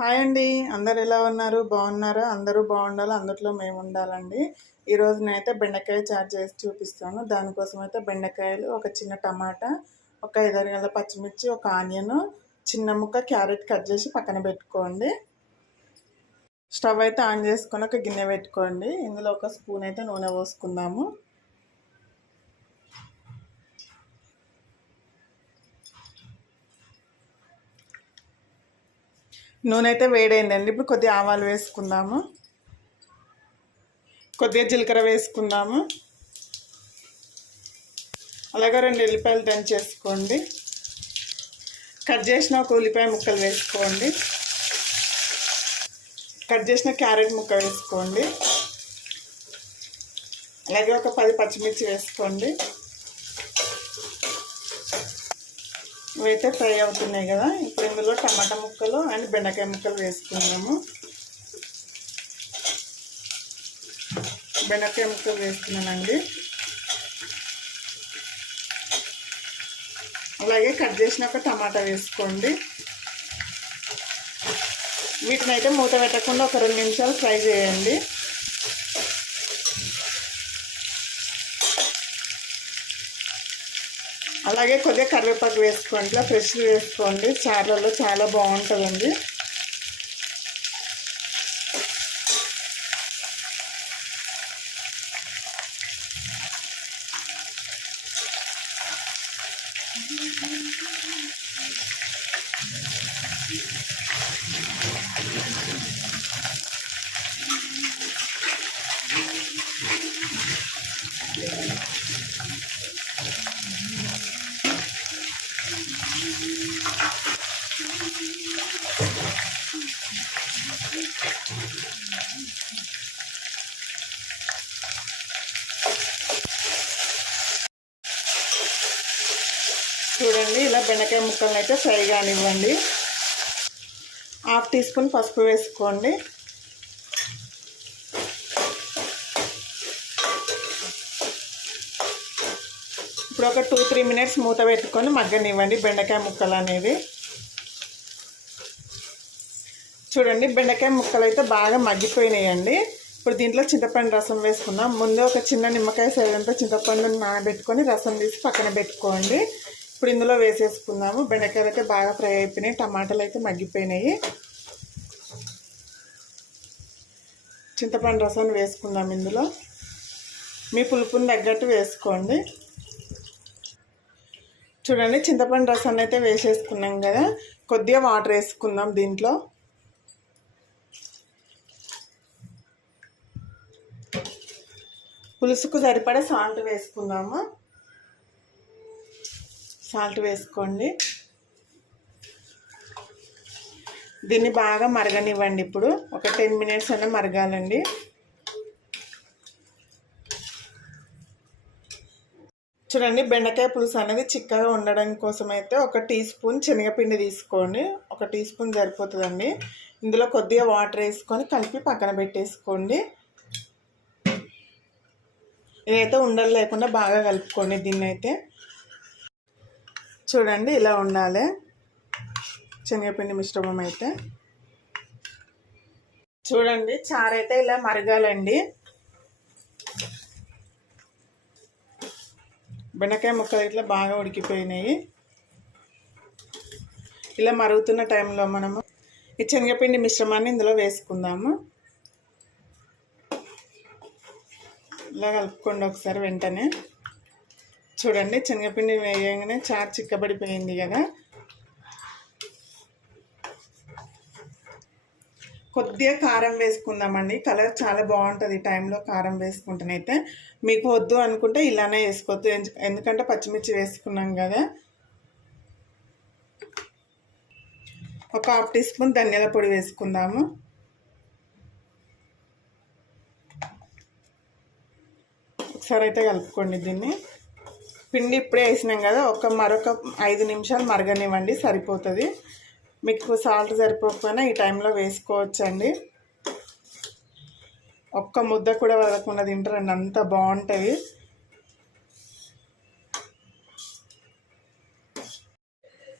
Hi అండి. అందరు ఎలా ఉన్నారు? బాగున్నారా? అందరూ బాగుండాలి, అందులో మేము ఉండాలండి. ఈరోజు నేనైతే బెండకాయ చారు చేసి చూపిస్తాను. దానికోసం అయితే బెండకాయలు, ఒక చిన్న టమాటా, ఒక 5-6 గల పచ్చిమిర్చి, ఒక ఆనియన్, చిన్న ముక్క క్యారెట్ కట్ చేసి పక్కన పెట్టుకోండి. స్టవ్ అయితే ఆన్ చేసుకొని ఒక గిన్నె పెట్టుకోండి. ఇందులో ఒక స్పూన్ అయితే నూనె పోసుకుందాము. నూనె అయితే వేడైందండి. ఇప్పుడు కొద్దిగా ఆవాలు వేసుకుందాము, కొద్దిగా జీలకర్ర వేసుకుందాము, అలాగే 2 ఎల్లిపాయలు దంచేసుకోండి. కట్ చేసిన ఒక ఉల్లిపాయ ముక్కలు వేసుకోండి. కట్ చేసిన క్యారెట్ ముక్క వేసుకోండి. అలాగే ఒక 10 పచ్చిమిర్చి వేసుకోండి. ఇవైతే ఫ్రై అవుతున్నాయి కదా. ఇప్పుడు ఇందులో టమాటా ముక్కలు అండ్ బెండకాయ ముక్కలు వేసుకున్నాము. బెండకాయ ముక్కలు వేసుకున్నానండి. అలాగే కట్ చేసిన ఒక టమాటా వేసుకోండి. వీటిని అయితే మూత పెట్టకుండా ఒక 2 నిమిషాలు ఫ్రై చేయండి. అలాగే కొద్దిగా కరివేపాకు వేసుకోండి. ఇట్లా ఫ్రెష్ వేసుకోండి, చారులలో చాలా బాగుంటుందండి. చూడండి, ఇలా బెండకాయ ముక్కలను అయితే ఫ్రై కానివ్వండి. 1/2 టీ స్పూన్ పసుపు వేసుకోండి. ఇప్పుడు ఒక 2-3 మినిట్స్ మూత పెట్టుకొని మగ్గనివ్వండి బెండకాయ ముక్కలు అనేది. చూడండి, బెండకాయ ముక్కలు అయితే బాగా మగ్గిపోయినాయండి. ఇప్పుడు దీంట్లో చింతపండు రసం వేసుకుందాం. ముందు ఒక చిన్న నిమ్మకాయ సైజంతా చింతపండు నానబెట్టుకొని రసం తీసి పక్కన పెట్టుకోండి. ఇప్పుడు ఇందులో వేసేసుకుందాము. బెండకాయలు అయితే బాగా ఫ్రై అయిపోయినాయి, టమాటాలు అయితే మగ్గిపోయినాయి. చింతపండు రసాన్ని వేసుకుందాం. ఇందులో మీ పులుపుని తగ్గట్టు వేసుకోండి. చూడండి, చింతపండు రసాన్ని అయితే వేసేసుకున్నాం కదా. కొద్దిగా వాటర్ వేసుకుందాం. దీంట్లో పులుసుకు సరిపడా సాల్ట్ వేసుకుందాము. సాల్ట్ వేసుకోండి. దీన్ని బాగా మరగనివ్వండి. ఇప్పుడు ఒక 10 మినిట్స్ అయినా మరగాలండి. చూడండి, బెండకాయ పులుసు అనేది చిక్కగా ఉండడం కోసం అయితే ఒక టీ స్పూన్ శనగపిండి తీసుకోండి. ఒక టీ స్పూన్ సరిపోతుందండి. ఇందులో కొద్దిగా వాటర్ వేసుకొని కలిపి పక్కన పెట్టేసుకోండి. ఇదైతే ఉండలు లేకుండా బాగా కలుపుకోండి. దీన్ని అయితే చూడండి, ఇలా ఉండాలి శనగపిండి మిశ్రమం అయితే. చూడండి, చారు అయితే ఇలా మరగాలండి. బెండకాయ ముక్కలు ఇట్లా బాగా ఉడికిపోయినాయి. ఇలా మరుగుతున్న టైంలో మనము ఈ శనగపిండి మిశ్రమాన్ని ఇందులో వేసుకుందాము. ఇలా కలుపుకోండి ఒకసారి వెంటనే. చూడండి, శనగపిండి వేయగానే చారు చిక్కబడిపోయింది కదా. కొద్దిగా కారం వేసుకుందామండి. కలర్ చాలా బాగుంటుంది ఈ టైంలో కారం వేసుకుంటేనైతే. మీకు వద్దు అనుకుంటే ఇలానే వేసుకోవద్దు, ఎందుకంటే పచ్చిమిర్చి వేసుకున్నాం కదా. ఒక 1/2 టీ స్పూన్ ధనియాల పొడి వేసుకుందాము. ఒకసారి అయితే కలుపుకోండి దీన్ని. పిండి ఇప్పుడే వేసినాం కదా, మరొక 5 నిమిషాలు మరగనివ్వండి, సరిపోతుంది. మీకు సాల్ట్ సరిపోకపోయినా ఈ టైంలో వేసుకోవచ్చండి. ఒక్క ముద్ద కూడా వదలకుండా తింటారండి, అంత బాగుంటుంది.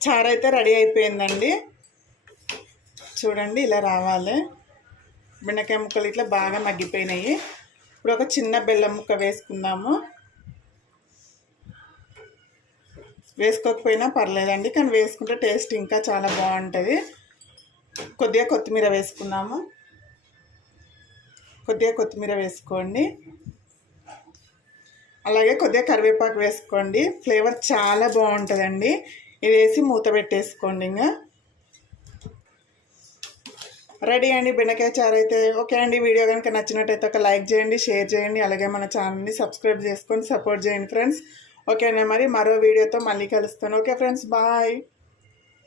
చారు అయితే రెడీ అయిపోయిందండి. చూడండి ఇలా రావాలి. బెండకాయ ముక్కలు ఇట్లా బాగా మగ్గిపోయినాయి. ఇప్పుడు ఒక చిన్న బెల్లం ముక్క వేసుకుందాము. వేసుకోకపోయినా పర్లేదండి, కానీ వేసుకుంటే టేస్ట్ ఇంకా చాలా బాగుంటుంది. కొద్దిగా కొత్తిమీర వేసుకుందాము. కొద్దిగా కొత్తిమీర వేసుకోండి. అలాగే కొద్దిగా కరివేపాకు వేసుకోండి. ఫ్లేవర్ చాలా బాగుంటుందండి. ఇది వేసి మూత పెట్టేసుకోండి. ఇంకా రెడీ అండి బెండకాయ చారు అయితే. ఓకే అండి, వీడియో కనుక నచ్చినట్టయితే ఒక లైక్ చేయండి, షేర్ చేయండి, అలాగే మన ఛానల్ని సబ్స్క్రైబ్ చేసుకొని సపోర్ట్ చేయండి ఫ్రెండ్స్. ఓకేనా, మరి మరో వీడియోతో మళ్ళీ కలుస్తాను. Okay friends, bye.